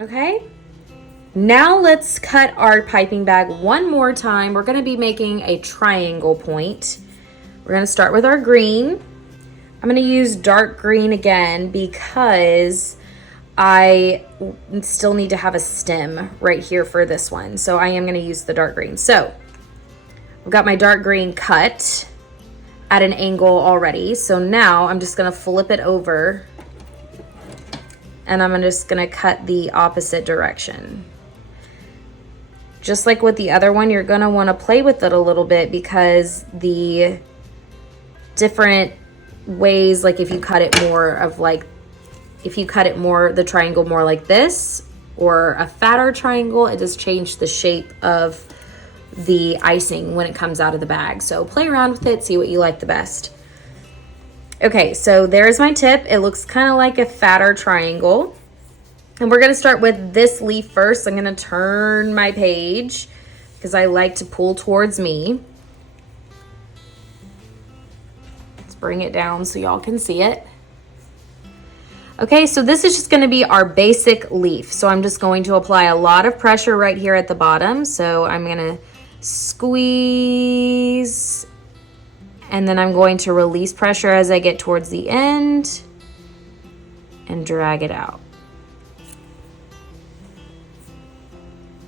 Okay, now let's cut our piping bag one more time. We're going to be making a triangle point. We're going to start with our green. I'm going to use dark green again because I still need to have a stem right here for this one. So I am going to use the dark green. So I've got my dark green cut at an angle already. So now I'm just going to flip it over and I'm just going to cut the opposite direction. Just like with the other one, you're going to want to play with it a little bit because the different ways, like if you cut it more the triangle more like this or a fatter triangle, it does change the shape of the icing when it comes out of the bag. So play around with it, see what you like the best. Okay, so there's my tip. It looks kind of like a fatter triangle. And we're gonna start with this leaf first. I'm gonna turn my page because I like to pull towards me. Let's bring it down so y'all can see it. Okay, so this is just gonna be our basic leaf. So I'm just going to apply a lot of pressure right here at the bottom. So I'm gonna squeeze, and then I'm going to release pressure as I get towards the end and drag it out.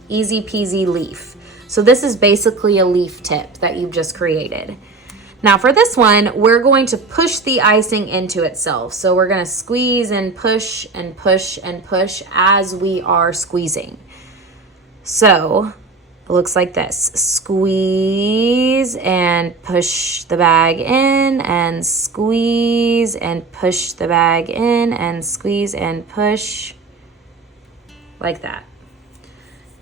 Easy peasy leaf. So this is basically a leaf tip that you've just created. Now for this one, we're going to push the icing into itself. So we're gonna squeeze and push and push and push as we are squeezing. So it looks like this. Squeeze and push the bag in and squeeze and push the bag in and squeeze and push like that.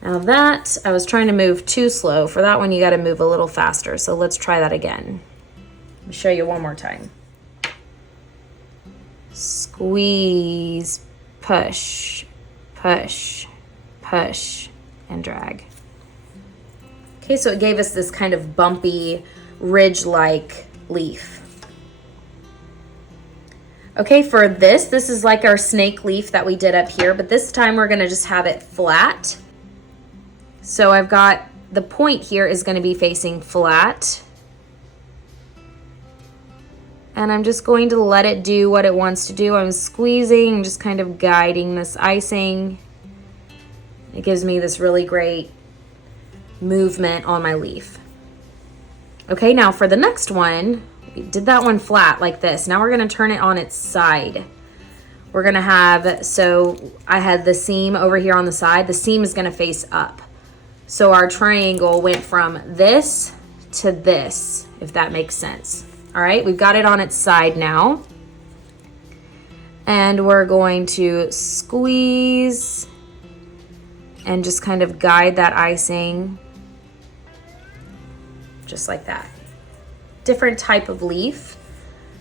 Now that, I was trying to move too slow. For that one, you got to move a little faster. So let's try that again. Let me show you one more time. Squeeze, push, push, push, and drag. Okay, so it gave us this kind of bumpy, ridge-like leaf. Okay, for this is like our snake leaf that we did up here, but this time we're gonna just have it flat. So I've got the point here is gonna be facing flat. And I'm just going to let it do what it wants to do. I'm squeezing, just kind of guiding this icing. It gives me this really great movement on my leaf. Okay, now for the next one, we did that one flat like this. Now we're gonna turn it on its side. We're gonna have, so I had the seam over here on the side. The seam is gonna face up. So our triangle went from this to this, if that makes sense. All right, we've got it on its side now. And we're going to squeeze and just kind of guide that icing just like that. Different type of leaf.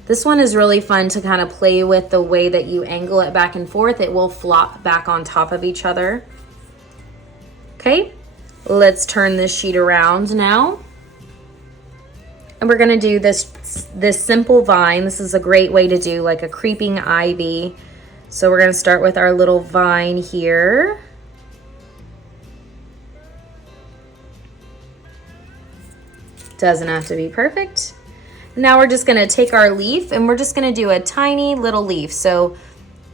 This one is really fun to kind of play with the way that you angle it back and forth. It will flop back on top of each other. Okay, let's turn this sheet around now. And we're gonna do this simple vine. This is a great way to do like a creeping ivy. So we're gonna start with our little vine here. Doesn't have to be perfect. Now we're just gonna take our leaf and we're just gonna do a tiny little leaf. So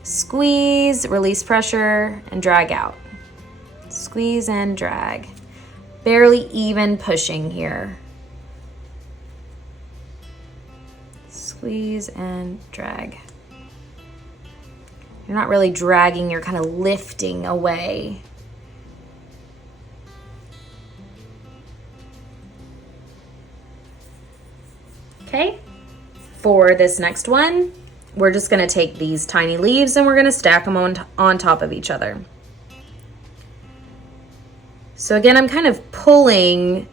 squeeze, release pressure, and drag out. Squeeze and drag. Barely even pushing here. Squeeze and drag. You're not really dragging, you're kind of lifting away. Okay, for this next one, we're just gonna take these tiny leaves and we're gonna stack them on top of each other. So again, I'm kind of pulling,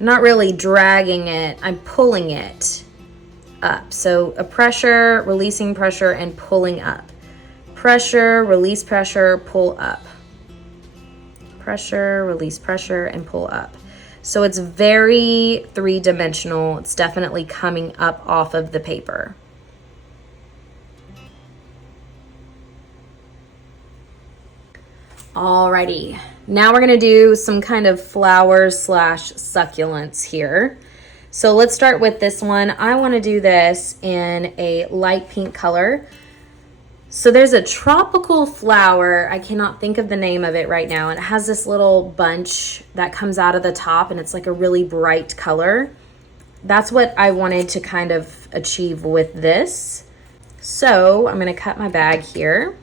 not really dragging it, I'm pulling it up. So a pressure, releasing pressure, and pulling up. Pressure, release pressure, pull up. Pressure, release pressure, and pull up. So it's very three-dimensional. It's definitely coming up off of the paper. Alrighty, now we're gonna do some kind of flowers slash succulents here. So let's start with this one. I wanna do this in a light pink color. So there's a tropical flower, I cannot think of the name of it right now, and it has this little bunch that comes out of the top and it's like a really bright color. That's what I wanted to kind of achieve with this. So I'm gonna cut my bag here.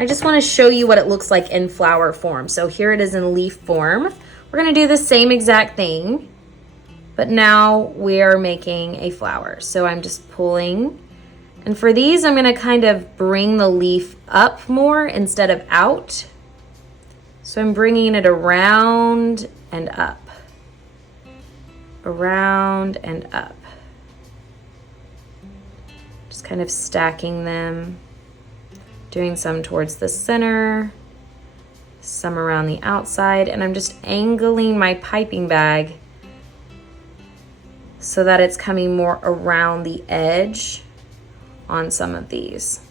I just want to show you what it looks like in flower form. So here it is in leaf form. We're going to do the same exact thing, but now we are making a flower. So I'm just pulling. And for these, I'm going to kind of bring the leaf up more instead of out. So I'm bringing it around and up. Around and up. Just kind of stacking them. Doing some towards the center, some around the outside, and I'm just angling my piping bag so that it's coming more around the edge on some of these.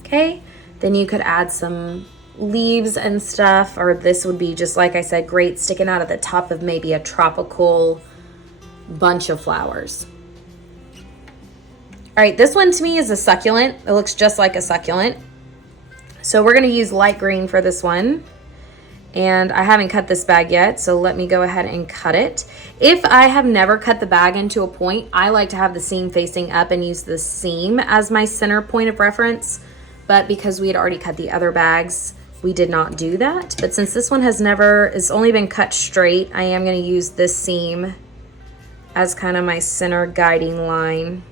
Okay, then you could add some leaves and stuff, or this would be just, like I said, great sticking out at the top of maybe a tropical bunch of flowers. All right, this one to me is a succulent. It looks just like a succulent. So we're gonna use light green for this one. And I haven't cut this bag yet, so let me go ahead and cut it. If I have never cut the bag into a point, I like to have the seam facing up and use the seam as my center point of reference. But because we had already cut the other bags, we did not do that. But since this one it's only been cut straight, I am gonna use this seam as kind of my center guiding line.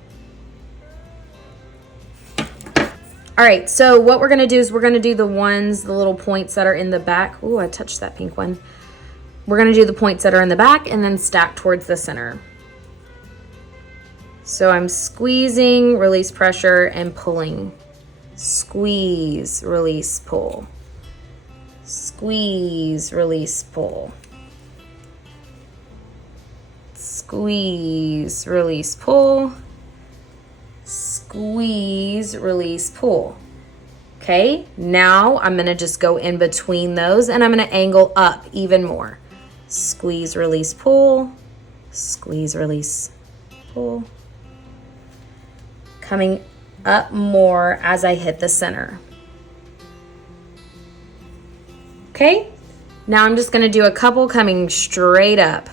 All right, so what we're gonna do is we're gonna do the little points that are in the back. Ooh, I touched that pink one. We're gonna do the points that are in the back and then stack towards the center. So I'm squeezing, release pressure, and pulling. Squeeze, release, pull. Squeeze, release, pull. Squeeze, release, pull. Squeeze, release, pull. Okay, now I'm gonna just go in between those and I'm gonna angle up even more. Squeeze, release, pull. Squeeze, release, pull. Coming up more as I hit the center. Okay, now I'm just gonna do a couple coming straight up.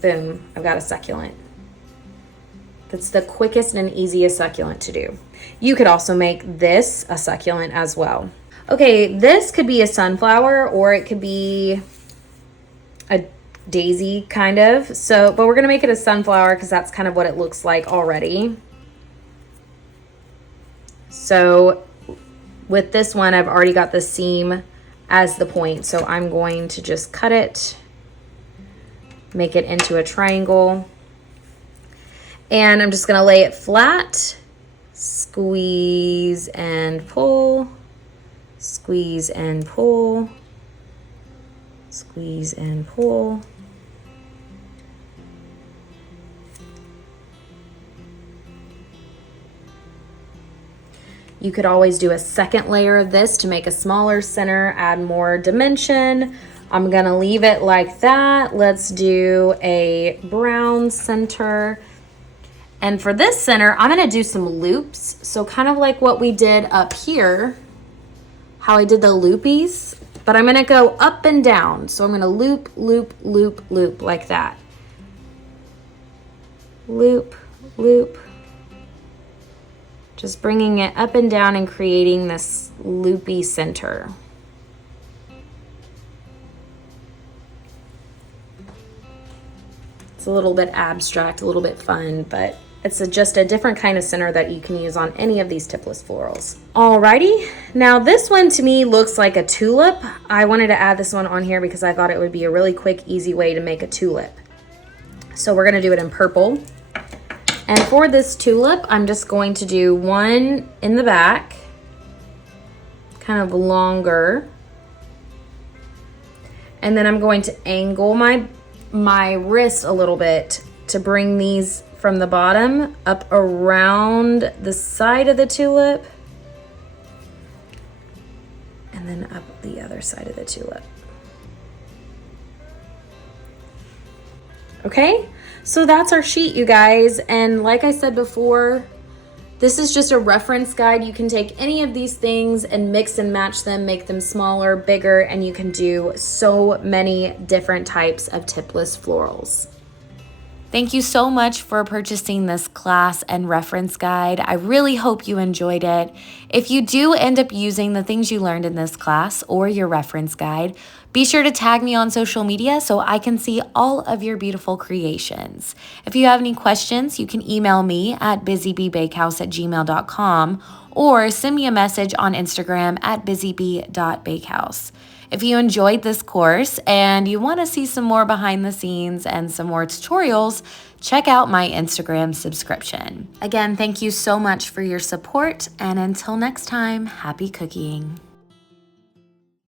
Boom, I've got a succulent. That's the quickest and easiest succulent to do. You could also make this a succulent as well. Okay, this could be a sunflower or it could be a daisy kind of. But we're gonna make it a sunflower because that's kind of what it looks like already. So with this one, I've already got the seam as the point. So I'm going to just cut it, make it into a triangle. And I'm just gonna lay it flat, squeeze and pull, squeeze and pull, squeeze and pull. You could always do a second layer of this to make a smaller center, add more dimension. I'm gonna leave it like that. Let's do a brown center. And for this center, I'm gonna do some loops. So kind of like what we did up here, how I did the loopies, but I'm gonna go up and down. So I'm gonna loop, loop, loop, loop like that. Loop, loop. Just bringing it up and down and creating this loopy center. It's a little bit abstract, a little bit fun, but it's just a different kind of center that you can use on any of these tipless florals. Alrighty, now this one to me looks like a tulip. I wanted to add this one on here because I thought it would be a really quick, easy way to make a tulip. So we're gonna do it in purple. And for this tulip, I'm just going to do one in the back, kind of longer. And then I'm going to angle my wrist a little bit to bring these from the bottom up around the side of the tulip and then up the other side of the tulip. Okay, so that's our sheet, you guys. And like I said before, this is just a reference guide. You can take any of these things and mix and match them, make them smaller, bigger, and you can do so many different types of tipless florals. Thank you so much for purchasing this class and reference guide. I really hope you enjoyed it. If you do end up using the things you learned in this class or your reference guide, be sure to tag me on social media so I can see all of your beautiful creations. If you have any questions, you can email me at busybbakehouse@gmail.com or send me a message on Instagram at busybee.bakehouse. If you enjoyed this course and you want to see some more behind the scenes and some more tutorials, check out my Instagram subscription. Again, thank you so much for your support, and until next time, happy cooking.